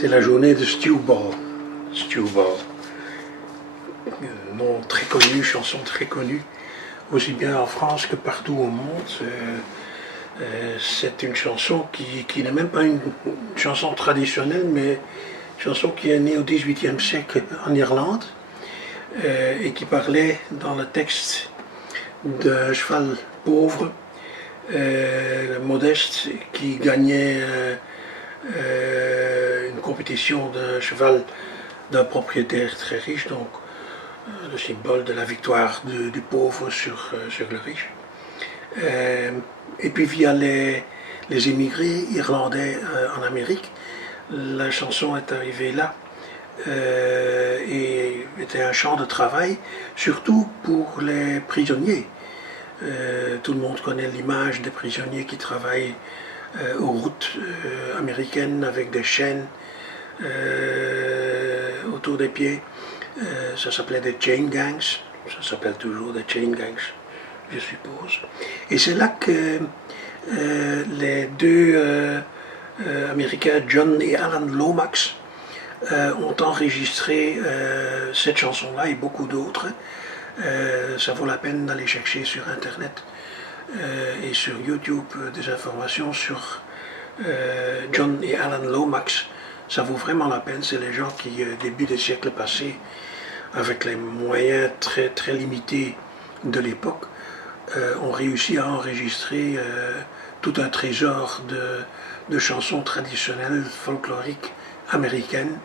C'est la journée de Stew Ball. Stew Ball. Nom très connu, chanson très connue, aussi bien en France que partout au monde. C'est une chanson qui n'est même pas une chanson traditionnelle, mais une chanson qui est née au XVIIIe siècle en Irlande et qui parlait dans le texte d'un cheval pauvre, modeste, qui gagnait une compétition d'un cheval d'un propriétaire très riche, donc le symbole de la victoire du pauvre sur le riche. Et puis via les émigrés irlandais en Amérique, la chanson est arrivée là et était un champ de travail, surtout pour les prisonniers. Tout le monde connaît l'image des prisonniers qui travaillent aux routes américaines avec des chaînes autour des pieds. Ça s'appelait des chain gangs, ça s'appelle toujours des chain gangs, je suppose. Et c'est là que les deux Américains, John et Alan Lomax, ont enregistré cette chanson-là et beaucoup d'autres. Ça vaut la peine d'aller chercher sur Internet et sur YouTube des informations sur John et Alan Lomax. Ça vaut vraiment la peine. C'est les gens qui, début des siècles passés, avec les moyens très, très limités de l'époque, ont réussi à enregistrer tout un trésor de chansons traditionnelles, folkloriques, américaines,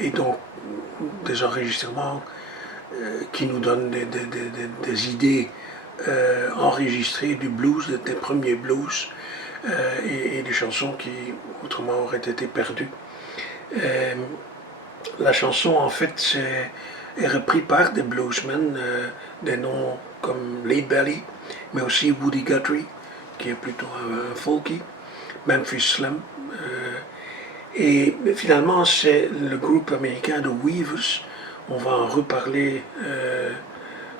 et donc des enregistrements qui nous donnent des idées enregistrées du blues, des premiers blues, et des chansons qui autrement auraient été perdues. La chanson en fait est reprise par des bluesmen, des noms comme Lead Belly, mais aussi Woody Guthrie, qui est plutôt un folky, Memphis Slim, et finalement c'est le groupe américain de Weavers. On va en reparler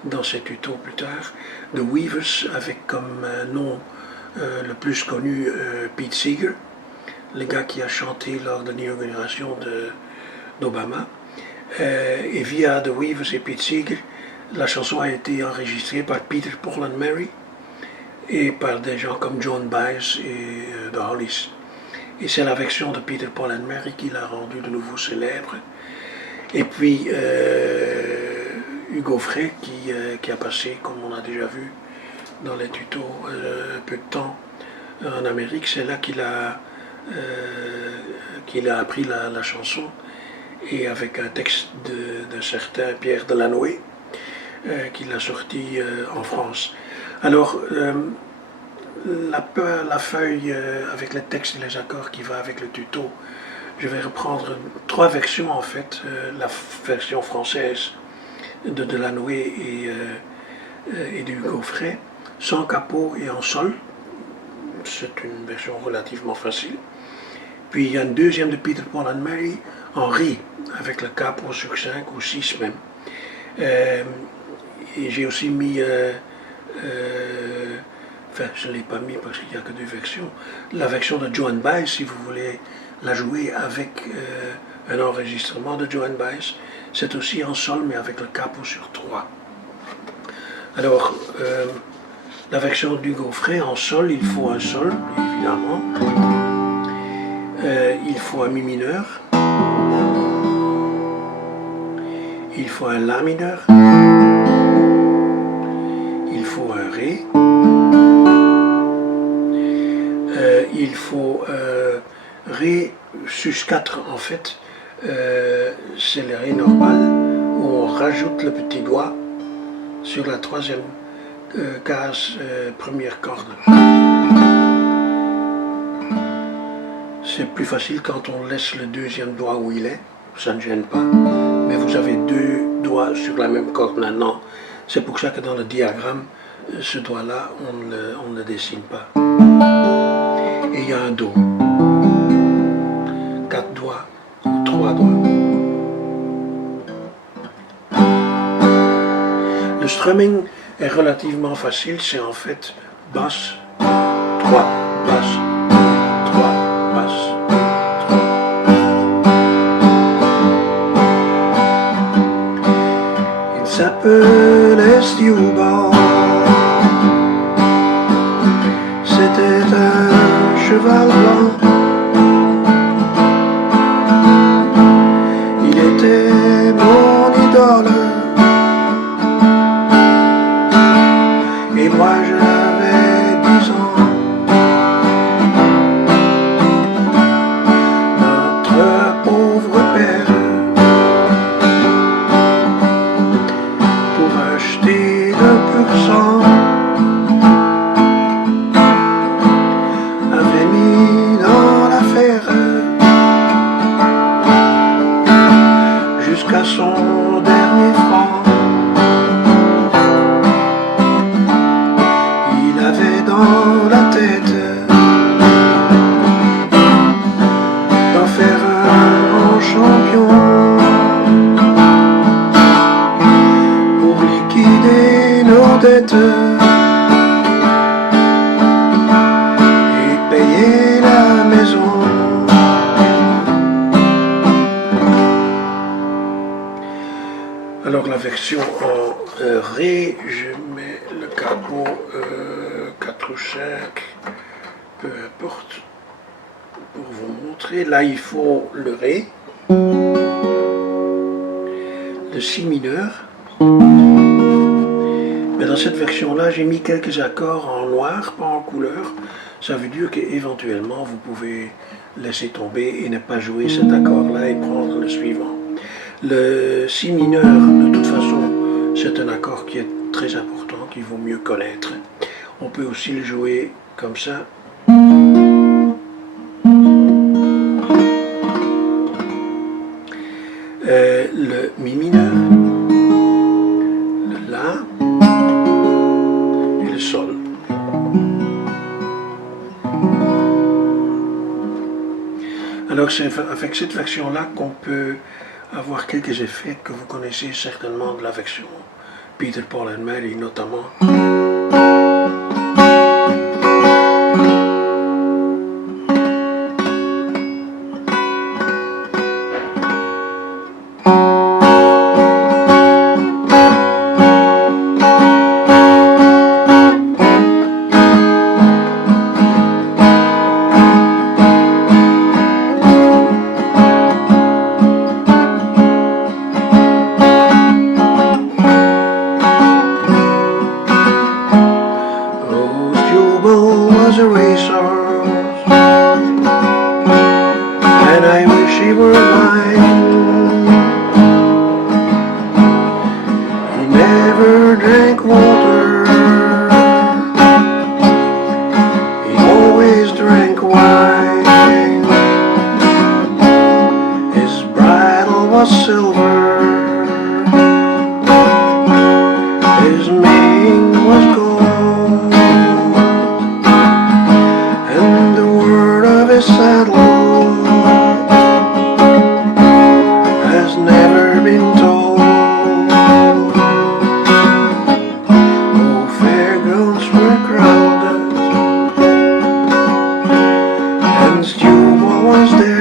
dans ces tutos plus tard, de Weavers, avec comme nom le plus connu Pete Seeger, le gars qui a chanté lors de l'inauguration d'Obama. Et via The Weavers et Pete Seeger, la chanson a été enregistrée par Peter, Paul and Mary et par des gens comme Joan Baez et The Hollies. Et c'est la version de Peter, Paul and Mary qui l'a rendu de nouveau célèbre. Et puis Hugo Frey qui a passé, comme on a déjà vu dans les tutos, peu de temps en Amérique. C'est là qu'il a appris la chanson, et avec un texte d'un certain Pierre Delanoë qu'il a sorti en France. Alors la feuille avec les textes et les accords qui va avec le tuto, je vais reprendre trois versions en fait, la version française de Delanoë et de Hugo Frey, sans capot et en sol. C'est une version relativement facile. Puis il y a une deuxième de Peter, Paul and Mary en ré, avec le capot sur 5 ou 6 même. Et j'ai aussi mis, enfin je ne l'ai pas mis parce qu'il n'y a que deux versions, la version de Joan Baez, si vous voulez la jouer avec un enregistrement de Joan Baez. C'est aussi en sol mais avec le capot sur 3. Alors, la version d'Hugo Frey en sol, il faut un sol, évidemment. Il faut un mi mineur. Il faut un la mineur. Il faut un ré. Il faut ré sus 4 en fait. C'est le ré normal où on rajoute le petit doigt sur la troisième case, première corde. C'est plus facile quand on laisse le deuxième doigt où il est, ça ne gêne pas, mais vous avez deux doigts sur la même corde maintenant. C'est pour ça que dans le diagramme, ce doigt-là, on ne le dessine pas. Et il y a un Do. 4 doigts, 3 doigts. Le strumming est relativement facile, c'est en fait basse, 3, basse, 3, basse, 3. s'appelait Stewball. C'était un cheval blanc. Il était mon idole. Et moi je l'avais 10 ans. Notre pauvre père, pour acheter le pur sang, avait mis dans l'affaire jusqu'à son dernier franc. Il avait dans la tête d'en faire un grand champion pour liquider nos dettes et payer la maison. Alors la version en Ré, je mets le capot 4 ou 5, peu importe, pour vous montrer. Là il faut le Ré, le Si mineur, mais dans cette version là j'ai mis quelques accords en noir, pas en couleur. Ça veut dire qu'éventuellement vous pouvez laisser tomber et ne pas jouer cet accord là et prendre le suivant. Le Si mineur, de toute façon, c'est un accord qui est très important, qu'il vaut mieux connaître. On peut aussi le jouer comme ça. Le Mi mineur, le La et le Sol. Alors c'est avec cette version-là qu'on peut avoir quelques effets que vous connaissez certainement de la version Peter, Paul and Mary notamment. Was a racehorse, and I wish he were mine. He never drank water, he always drank wine. His bridle was silver, his mane was gold. His saddle has never been told. Oh, fairgrounds were crowded, and Stewball was there.